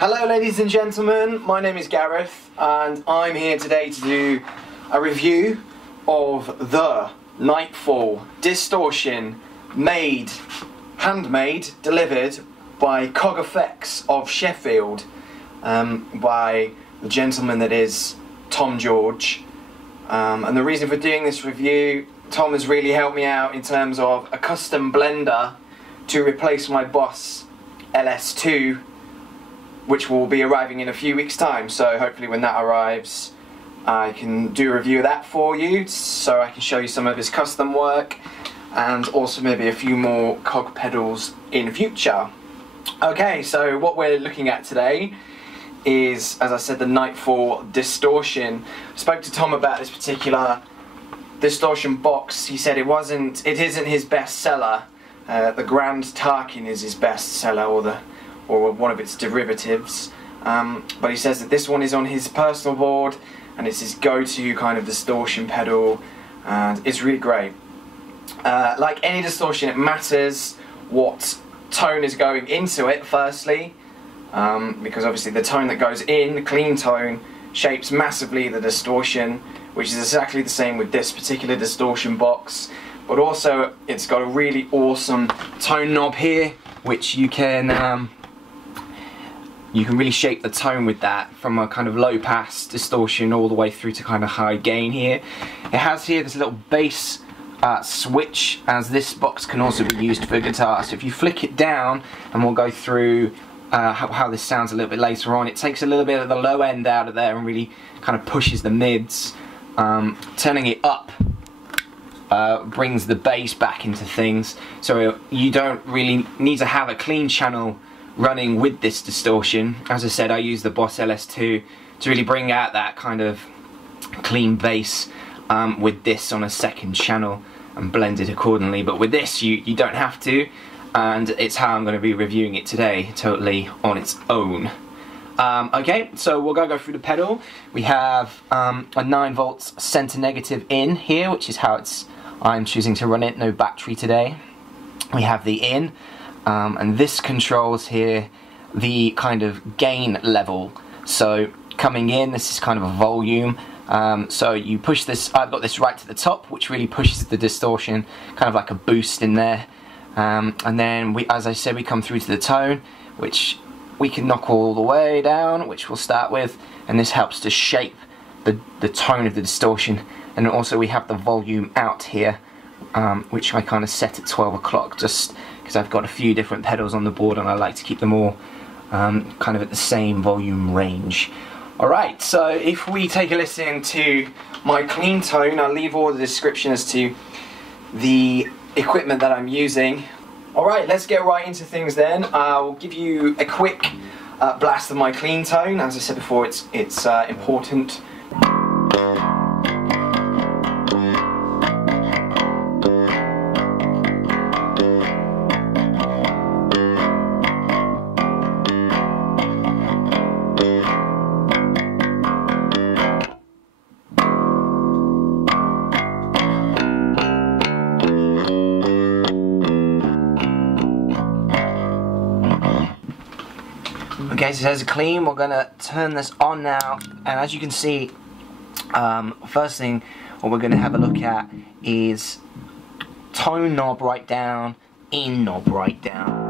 Hello ladies and gentlemen, my name is Gareth and I'm here today to do a review of the Knightfall Distortion, handmade, delivered by COGEffects of Sheffield, by the gentleman that is Tom COG. And the reason for doing this review, Tom has really helped me out in terms of a custom blender to replace my Boss LS2, which will be arriving in a few weeks' time. So hopefully when that arrives, I can do a review of that for you, so I can show you some of his custom work and also maybe a few more COG pedals in future. Okay, so what we're looking at today is, as I said, the Knightfall Distortion. I spoke to Tom about this particular distortion box. He said it isn't his best seller. The Grand Tarkin is his best seller, or one of its derivatives, but he says that this one is on his personal board and it's his go-to kind of distortion pedal, and it's really great. Like any distortion, it matters what tone is going into it firstly, because obviously the tone that goes in, the clean tone, shapes massively the distortion, which is exactly the same with this particular distortion box. But also it's got a really awesome tone knob here, which you can really shape the tone with that, from a kind of low pass distortion all the way through to kind of high gain here. It has here this little bass switch, as this box can also be used for guitar. So if you flick it down, and we'll go through how this sounds a little bit later on, it takes a little bit of the low end out of there and really kind of pushes the mids. Turning it up brings the bass back into things, so you don't really need to have a clean channel running with this distortion. As I said, I use the Boss LS2 to really bring out that kind of clean bass with this on a second channel and blend it accordingly. But with this you don't have to, and it's how I'm going to be reviewing it today, totally on its own. Okay, so we'll go through the pedal. We have a 9 volts center negative in here, which is how I'm choosing to run it, no battery today. We have the in, and this controls here the kind of gain level. So coming in, this is kind of a volume. So you push this, I've got this right to the top, which really pushes the distortion, kind of like a boost in there. And then as I said, we come through to the tone, which we can knock all the way down, which we'll start with, and this helps to shape the tone of the distortion. And then also we have the volume out here, which I kind of set at 12 o'clock, just because I've got a few different pedals on the board and I like to keep them all kind of at the same volume range. Alright, so if we take a listen to my clean tone, I'll leave all the description as to the equipment that I'm using. Alright, let's get right into things then. I'll give you a quick blast of my clean tone. As I said before, it's important. Okay, so there's a clean. We're going to turn this on now, and as you can see, first thing what we're going to have a look at is tone knob right down, in knob right down.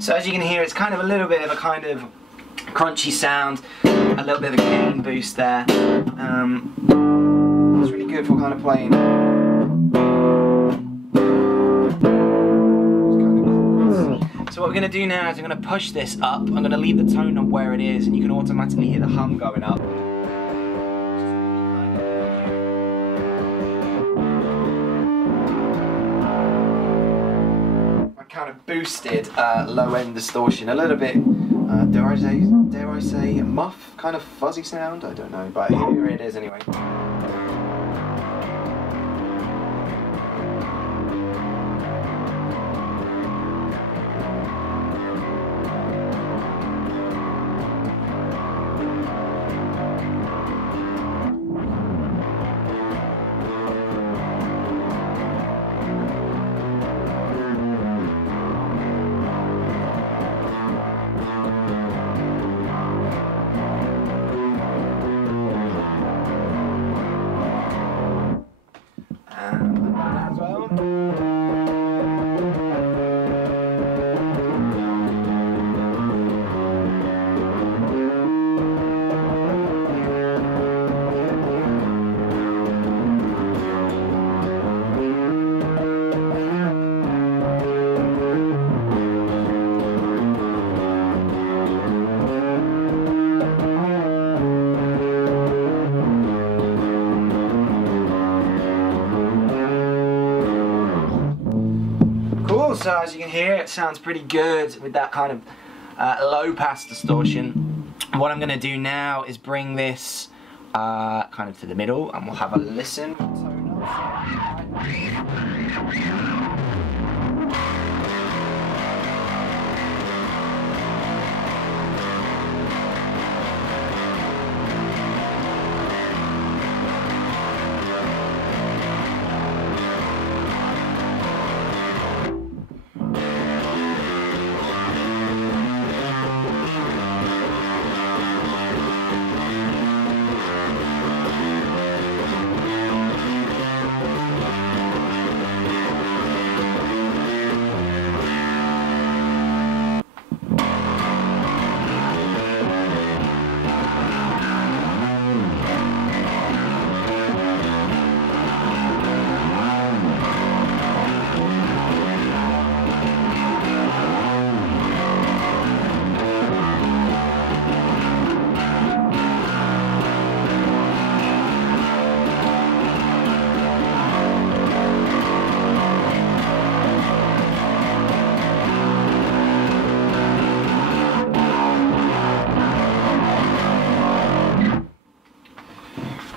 So as you can hear, it's kind of a little bit of a kind of crunchy sound, a little bit of a gain boost there. It's really good for kind of playing. So what we're going to do now is I'm going to push this up. I'm going to leave the tone knob where it is, and you can automatically hear the hum going up. kind of boosted low end distortion, a little bit, dare I say, muff, kind of fuzzy sound. I don't know, but here it is anyway. As well. So as you can hear, it sounds pretty good with that kind of low pass distortion. What I'm going to do now is bring this kind of to the middle, and we'll have a listen.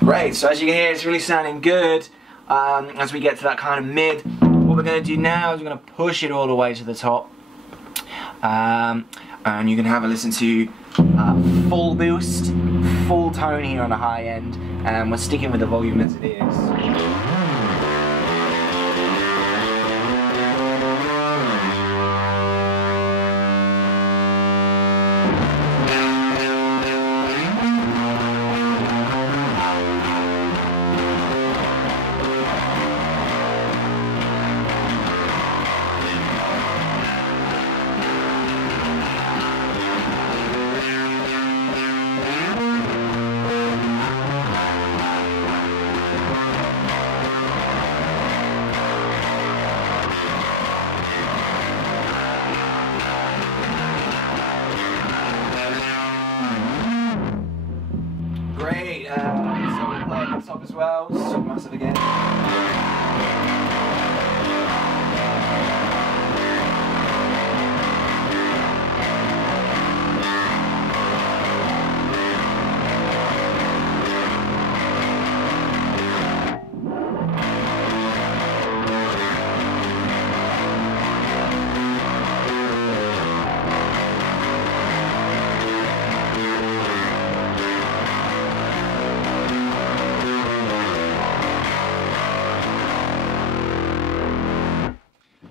Great, so as you can hear, it's really sounding good. As we get to that kind of mid, what we're going to do now is we're going to push it all the way to the top. And you can have a listen to full boost, full tone here on the high end, and we're sticking with the volume as it is. Great, so we'll play at the top as well, so massive again.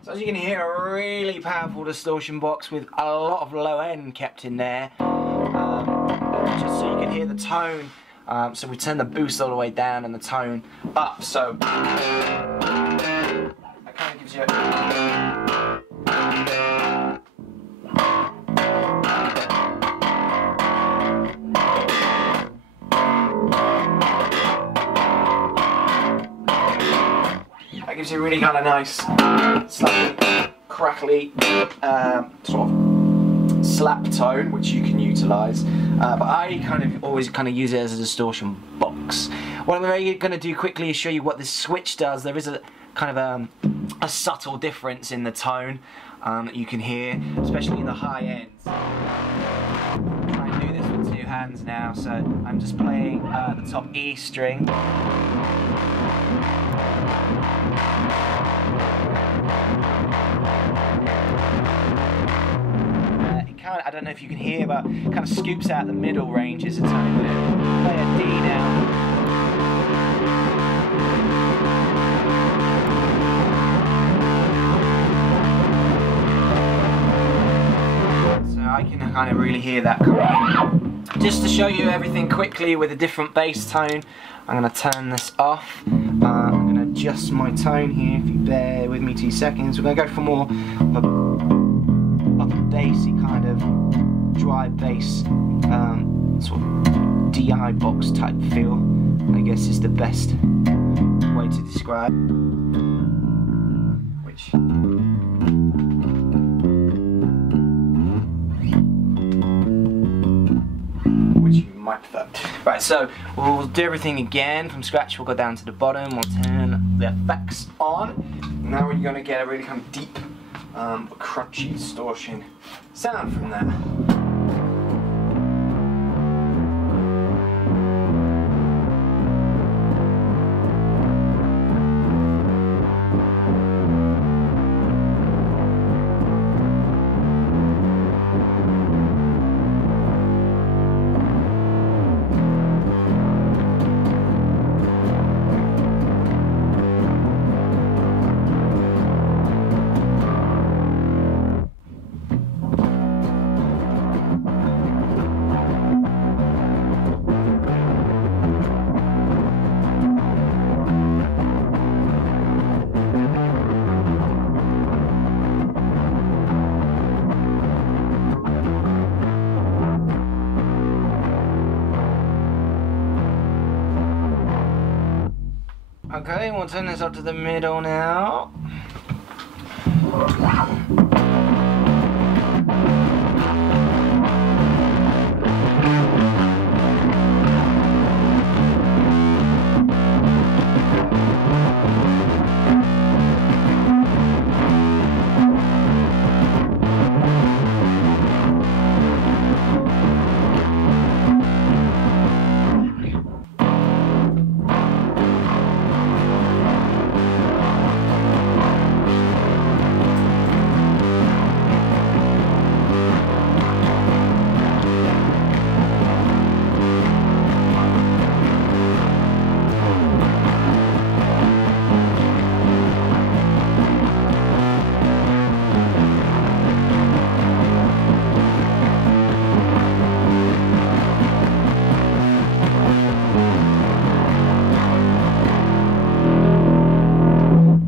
So as you can hear, a really powerful distortion box with a lot of low end kept in there, just so you can hear the tone. So we turn the boost all the way down and the tone up, so that kind of gives you a really kind of nice, slightly crackly sort of slap tone, which you can utilise. But I always use it as a distortion box. What I'm going to do quickly is show you what this switch does. There is a kind of a subtle difference in the tone. that you can hear, especially in the high ends. I'll try and do this with 2 hands now, so I'm just playing the top E string. I don't know if you can hear, but it kind of scoops out the middle ranges a tiny bit. Play a D now. So I can kind of really hear that coming in. Just to show you everything quickly with a different bass tone, I'm going to turn this off. I'm going to adjust my tone here, if you bear with me 2 seconds. We're going to go for more of a bassy kind of dry bass, sort of DI box type feel, I guess is the best way to describe. Which you might prefer. Right, so we'll do everything again from scratch. We'll go down to the bottom, we'll turn the effects on. Now we're going to get a really kind of deep, crunchy distortion sound from that. Okay, we'll turn this up to the middle now.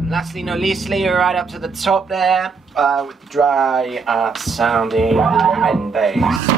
Lastly, not leastly, right up to the top there with the dry sounding drum and bass.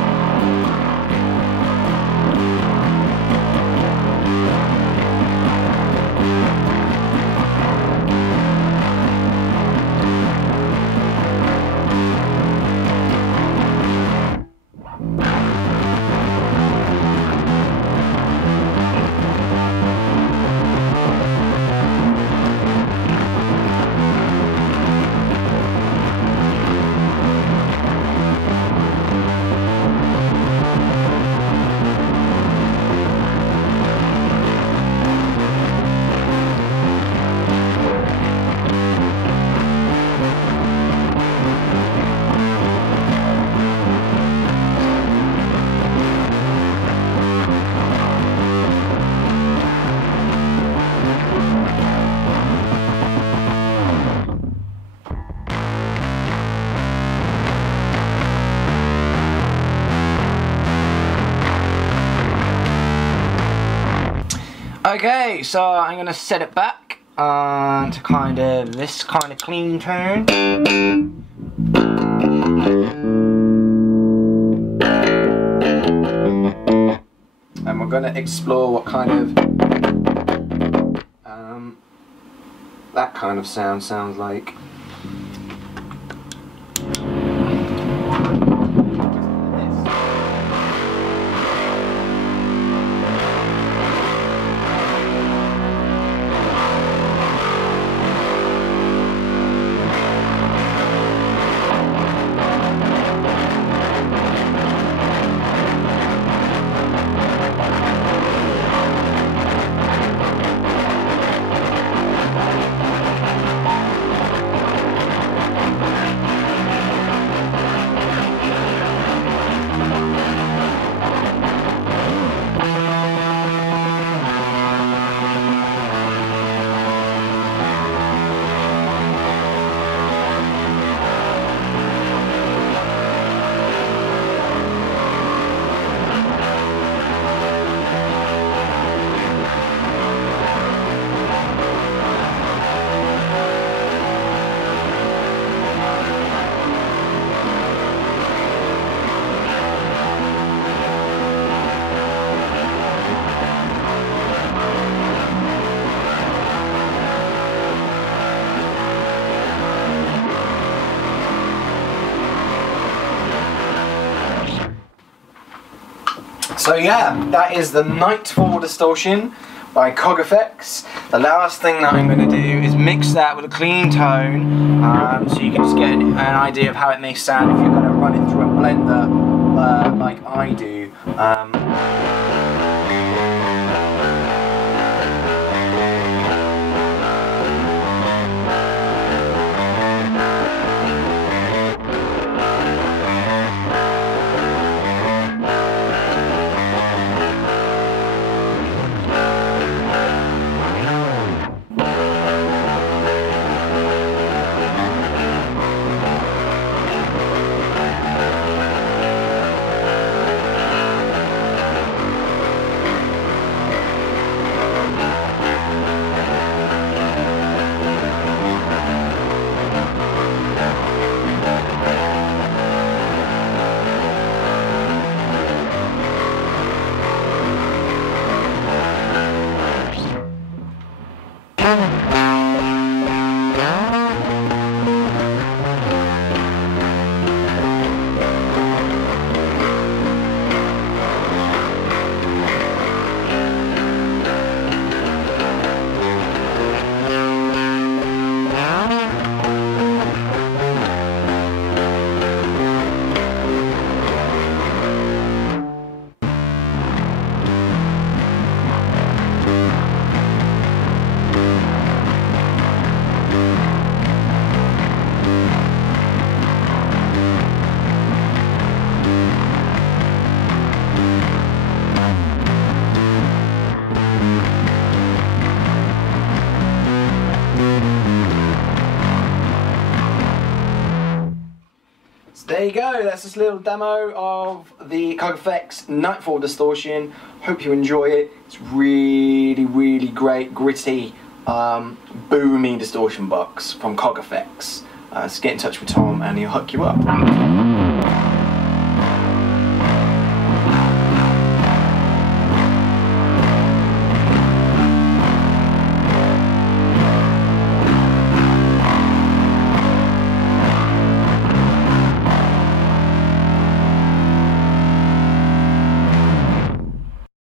Okay, so I'm going to set it back to kind of this kind of clean tone. And we're going to explore what kind of that kind of sound sounds like. So yeah, that is the Knightfall Distortion by COGEffects. The last thing that I'm going to do is mix that with a clean tone, so you can just get an idea of how it may sound if you're going to run it through a blender like I do. There you go, that's this little demo of the COGEffects Knightfall Distortion. Hope you enjoy it. It's really, really great, gritty, boomy distortion box from COGEffects. So get in touch with Tom and he'll hook you up.